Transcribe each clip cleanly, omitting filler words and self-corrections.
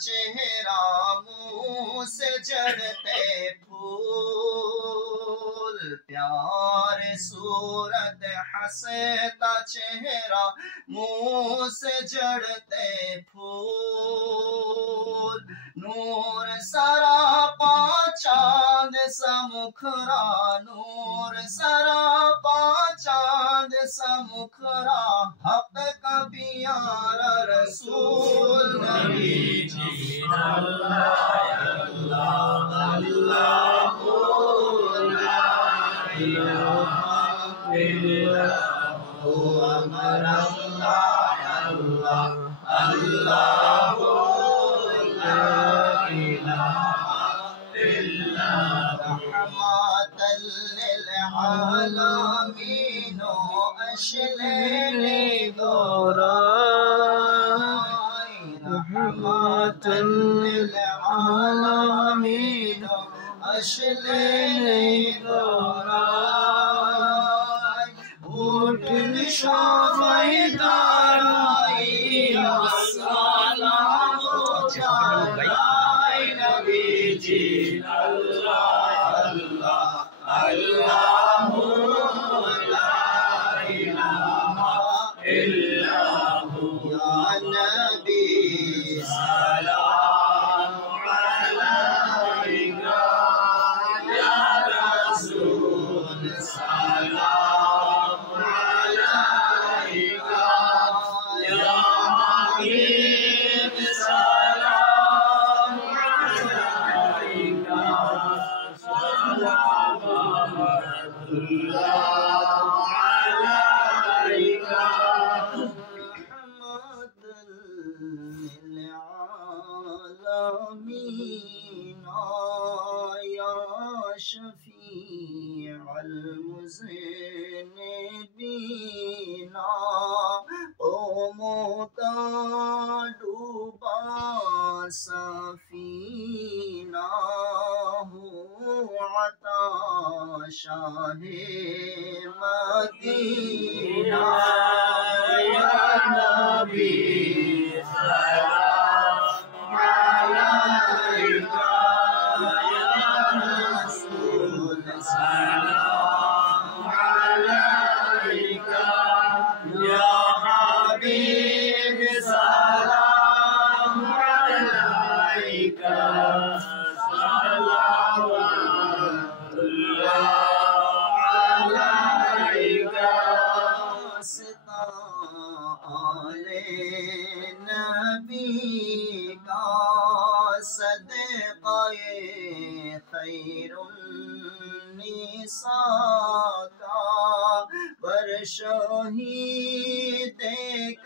चेहरा मुंह से जड़ते फूल, प्यारे सूरत हंसता चेहरा मुंह से जड़ते फूल, नूर सरापा चांद सा मुखरा, नूर सरापा चांद सा मुखरा, हक का प्यारा रसूल नबी जी। अल्लाह अल्लाह अल्लाह ला इलाहा इल्लल्लाह अमर अल्लाह अल्लाह अल्लाह ला इलाहा इल्लल्लाह रहमतल लिल आलमीन अशलेने गोरा, रहमतल लिल आलमीन अशलेने गोरा, ऊठ निशादाराई सलाम जाए नबी जी। अल्लाह अल्लाह अल्लाह ला इलाहा इल्लल्लाह या नबी सलाम अलैका या रसूल सलाम अलैका या हबीब सलाम अलैका सलावतुल्लाह अलैका रहमतल लिल आलमीन या शफीअल मुज़निबीन, ओ मोता डूबा सफीना हो अता शाहे मदीना, या नबी सलाम अलैका या रसूल सलाम अलैका या हबीब सलाम अलैका सलावतुल्लाह अलैका। आले नबी का सदक़े खैरुन्निसा का, पर शहीद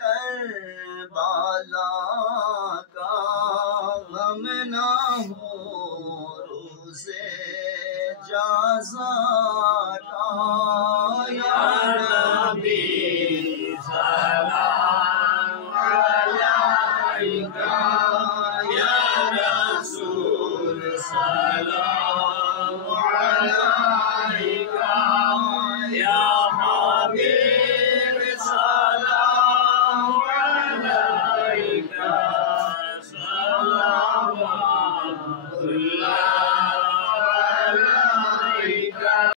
करबला का गम ना हो रोज़े जाज़ा का, या नबी